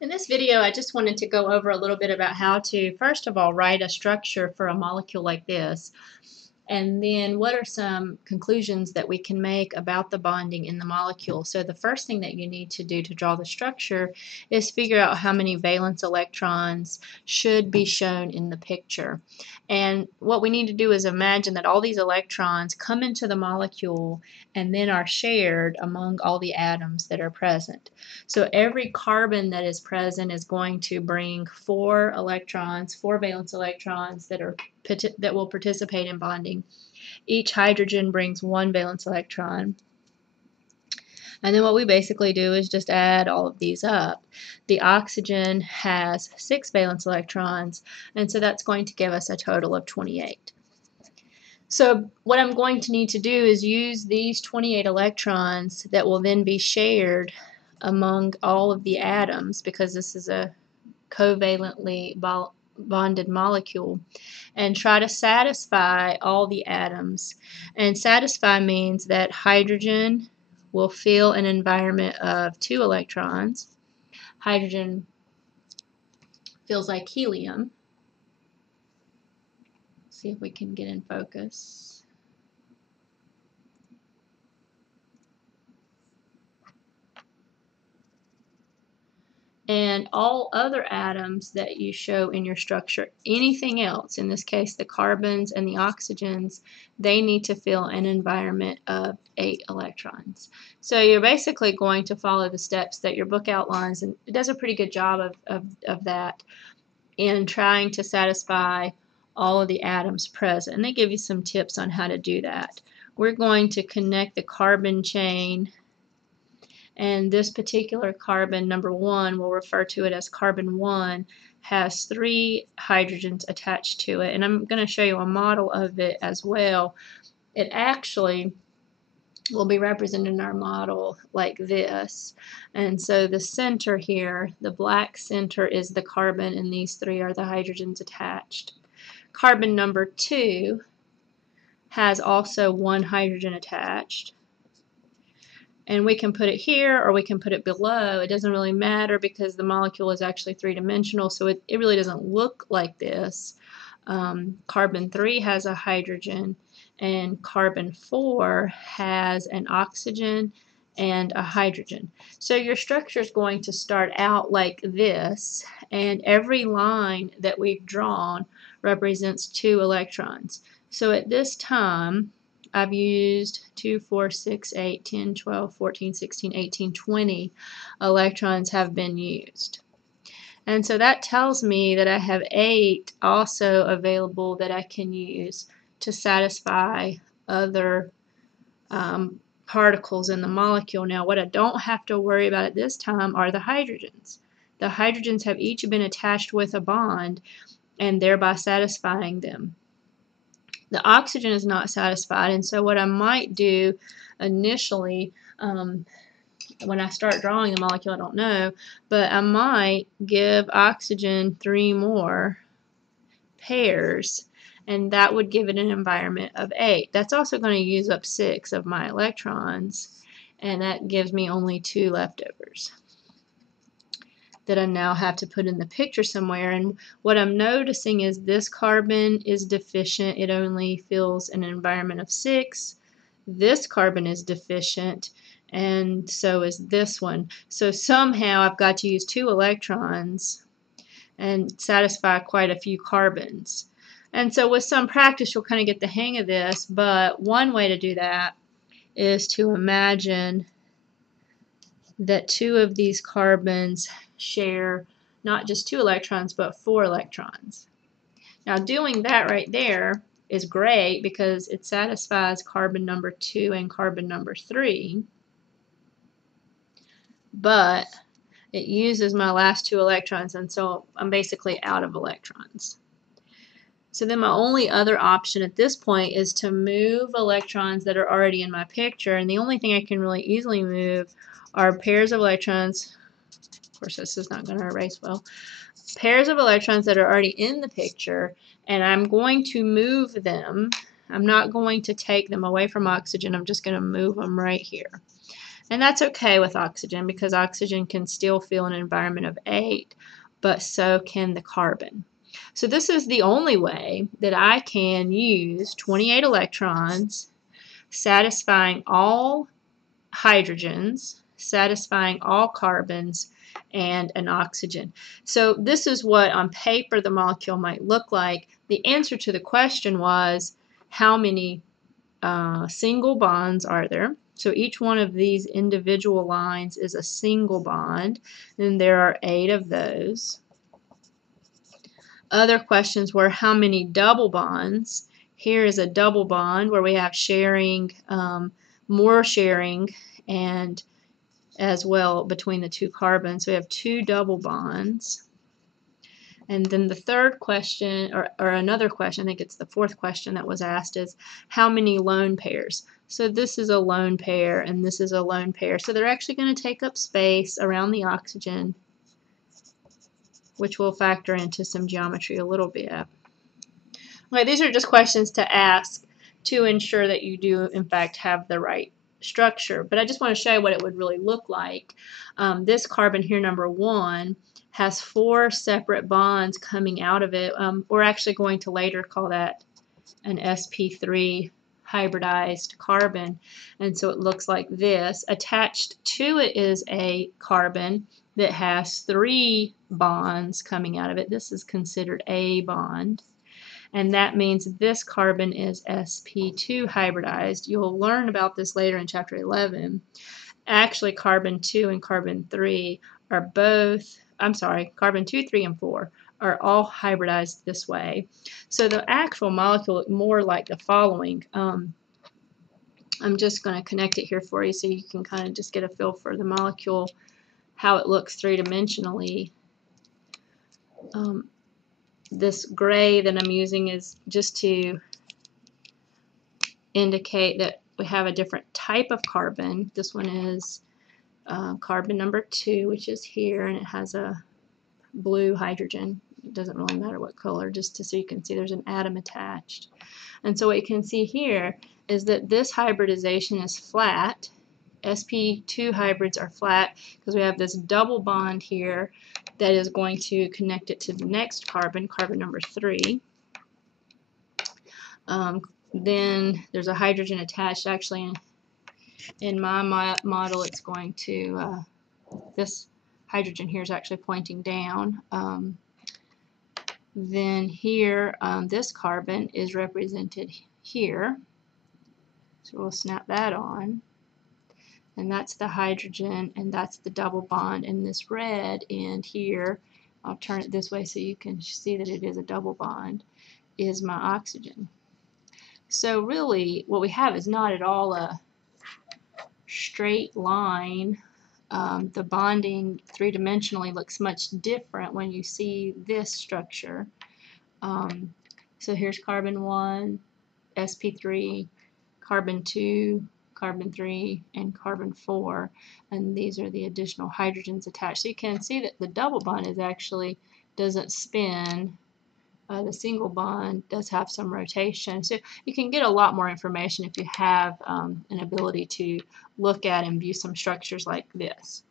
In this video, I just wanted to go over a little bit about how to, first of all, write a structure for a molecule like this, and then what are some conclusions that we can make about the bonding in the molecule. So the first thing that you need to do to draw the structure is figure out how many valence electrons should be shown in the picture. And what we need to do is imagine that all these electrons come into the molecule and then are shared among all the atoms that are present. So every carbon that is present is going to bring 4 electrons, 4 valence electrons that will participate in bonding. Each hydrogen brings 1 valence electron. And then what we basically do is just add all of these up. The oxygen has 6 valence electrons, and so that's going to give us a total of 28. So what I'm going to need to do is use these 28 electrons that will then be shared among all of the atoms, because this is a covalently bonded molecule, and try to satisfy all the atoms. And satisfy means that hydrogen will fill an environment of 2 electrons. Hydrogen feels like helium. See if we can get in focus. And all other atoms that you show in your structure, anything else, in this case the carbons and the oxygens, they need to fill an environment of 8 electrons. So you're basically going to follow the steps that your book outlines, and it does a pretty good job of that in trying to satisfy all of the atoms present. And they give you some tips on how to do that. We're going to connect the carbon chain, and this particular carbon, number 1, we'll refer to it as carbon 1, has 3 hydrogens attached to it. And I'm going to show you a model of it as well. It actually will be represented in our model like this. And so the center here, the black center, is the carbon, and these 3 are the hydrogens attached. Carbon number 2 has also 1 hydrogen attached. And we can put it here or we can put it below. It doesn't really matter because the molecule is actually 3-dimensional, so it really doesn't look like this. Carbon 3 has a hydrogen, and carbon 4 has an oxygen and a hydrogen. So your structure is going to start out like this, and every line that we've drawn represents 2 electrons. So at this time, I've used 2, 4, 6, 8, 10, 12, 14, 16, 18, 20 electrons have been used. And so that tells me that I have 8 also available that I can use to satisfy other particles in the molecule. Now what I don't have to worry about at this time are the hydrogens. The hydrogens have each been attached with a bond and thereby satisfying them. The oxygen is not satisfied, and so what I might do initially, when I start drawing the molecule, I don't know, but I might give oxygen 3 more pairs, and that would give it an environment of 8. That's also going to use up 6 of my electrons, and that gives me only 2 leftovers that I now have to put in the picture somewhere. And what I'm noticing is this carbon is deficient. It only fills an environment of 6. This carbon is deficient, and so is this one. So somehow I've got to use 2 electrons and satisfy quite a few carbons. And so with some practice you'll kind of get the hang of this, but one way to do that is to imagine that 2 of these carbons share not just 2 electrons but 4 electrons. Now doing that right there is great because it satisfies carbon number 2 and carbon number 3, but it uses my last 2 electrons, and so I'm basically out of electrons. So then my only other option at this point is to move electrons that are already in my picture, and the only thing I can really easily move are pairs of electrons. Of course, this is not going to erase well. Pairs of electrons that are already in the picture, and I'm going to move them. I'm not going to take them away from oxygen. I'm just going to move them right here. And that's okay with oxygen because oxygen can still feel an environment of 8, but so can the carbon. So this is the only way that I can use 28 electrons, satisfying all hydrogens, satisfying all carbons, and an oxygen. So this is what on paper the molecule might look like. The answer to the question was how many single bonds are there? So each one of these individual lines is a single bond, and there are 8 of those. Other questions were how many double bonds? Here is a double bond where we have sharing, more sharing, and as well between the 2 carbons. So we have 2 double bonds. And then the third question, or another question, I think it's the fourth question that was asked, is how many lone pairs? So this is a lone pair and this is a lone pair. So they're actually going to take up space around the oxygen, which will factor into some geometry a little bit. Okay, these are just questions to ask to ensure that you do in fact have the right structure. But I just want to show you what it would really look like. This carbon here, number 1, has 4 separate bonds coming out of it. We're actually going to later call that an sp3 hybridized carbon, and so it looks like this. Attached to it is a carbon that has 3 bonds coming out of it. This is considered a bond, and that means this carbon is sp2 hybridized. You'll learn about this later in chapter 11. Actually, carbon 2 and carbon 3 are both, carbon 2, 3, and 4 are all hybridized this way. So the actual molecule looks more like the following. I'm just going to connect it here for you so you can kind of just get a feel for the molecule, how it looks three-dimensionally. This gray that I'm using is just to indicate that we have a different type of carbon. This one is carbon number 2, which is here, and it has a blue hydrogen. It doesn't really matter what color, just so you can see there's an atom attached. And so what you can see here is that this hybridization is flat. sp2 hybrids are flat because we have this double bond here that is going to connect it to the next carbon, carbon number 3. Then there's a hydrogen attached. Actually, in my model, it's going to, this hydrogen here is actually pointing down. Then here, this carbon is represented here. So we'll snap that on. And that's the hydrogen, and that's the double bond. And this red end here, I'll turn it this way so you can see that it is a double bond, is my oxygen. So really, what we have is not at all a straight line. The bonding three-dimensionally looks much different when you see this structure. So here's carbon 1, sp3, carbon 2, carbon 3, and carbon 4, and these are the additional hydrogens attached. So you can see that the double bond is actually doesn't spin. The single bond does have some rotation. So you can get a lot more information if you have an ability to look at and view some structures like this.